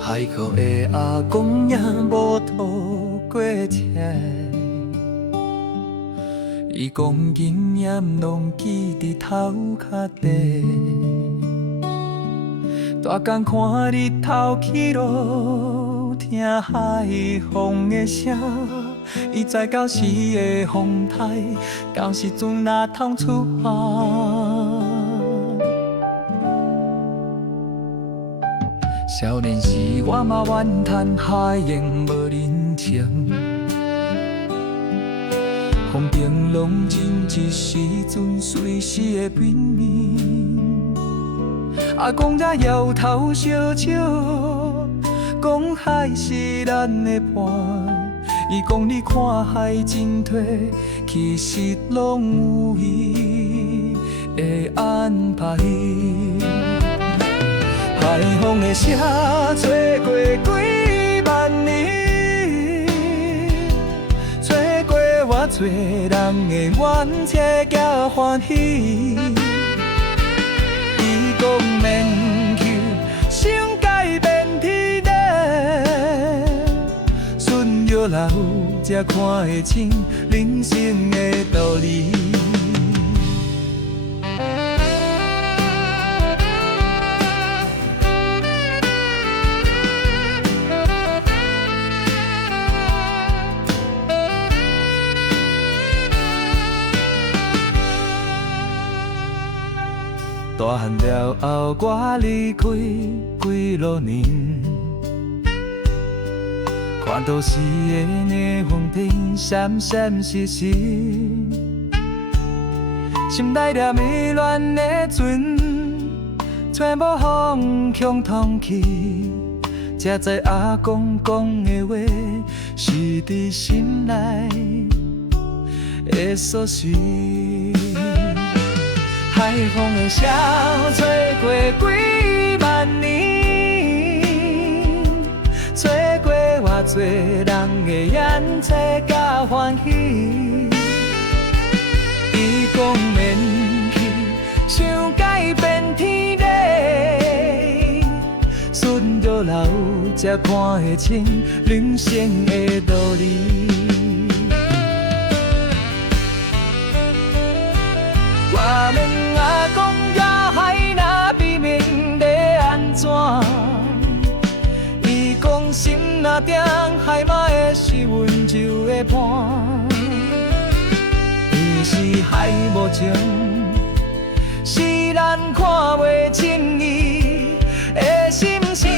海口的阿公也无吐过车，伊讲经验拢记伫头壳底。大工看日头起落，听海风的声，伊知到时的风台，到时阵哪通出发？少年时我嘛怨叹海洋无人情，风平浪静一时阵随时会变面。阿公才摇头笑笑，讲海是咱的伴。伊讲你看海真多，其实拢有伊的安排。海风的声吹过几万年，吹过偌多人的冤切甲欢喜。伊讲免求想改变天地，顺着老才看会清人生的道理。大汉了后，我离开几落年，看都市的霓虹灯闪闪烁烁，心内念迷乱的船，全部风向通去，才知阿公讲的话是伫心内的锁匙。海风的声吹过几万年，吹过偌多人的眼切甲欢喜。伊讲免去想改变天地，顺着老才看会清人生的道理。我问阿公呀，海若变面要安怎？伊讲心若定，海嘛会是温柔的伴。伊是海无情，是咱看袂清伊的心情。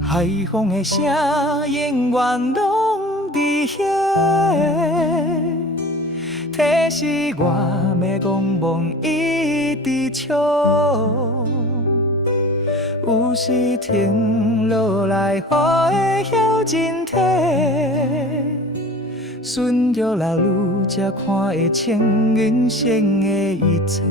海风的声永远拢伫提示我要讲梦一直笑，有时停落来，予会晓真体，顺着老路才看会清人生的一切。